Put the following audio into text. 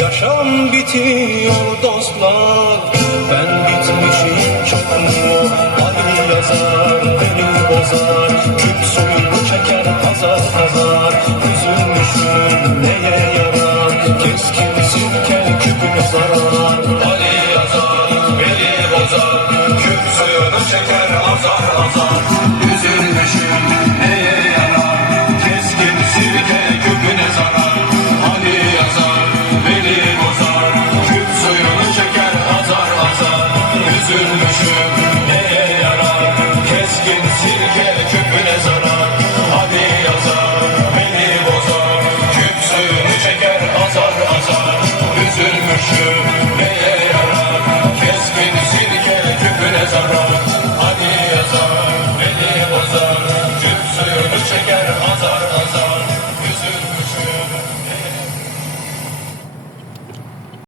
Yaşam bitiyor dostlar, ben bitmişim çok mu? Ali yazar, beni bozar, küp suyunu çeker azar azar. Üzülmüşüm neye yarar, keskin sirke küpüne zarar. Ali yazar, beni bozar, küp suyunu çeker azar azar.